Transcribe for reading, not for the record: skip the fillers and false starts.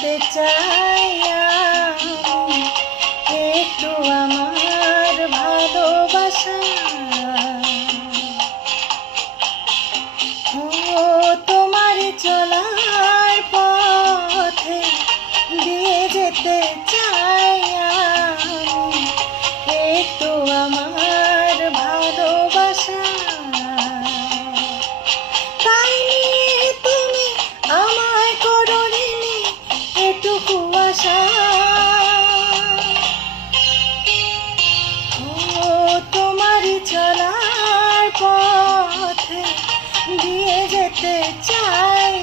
যেতে চাই আমি, একটু আমার ভালোবাসা। ও তোমার চলার পথে দিয়ে যেতে চাই আমি, একটু আমার ভালোবাসা। তাই নিয়ে তুমি আমায় করো ঋণী এটুকু আশা। ও তোমার চলার পথে দিয়ে যেতে চাই।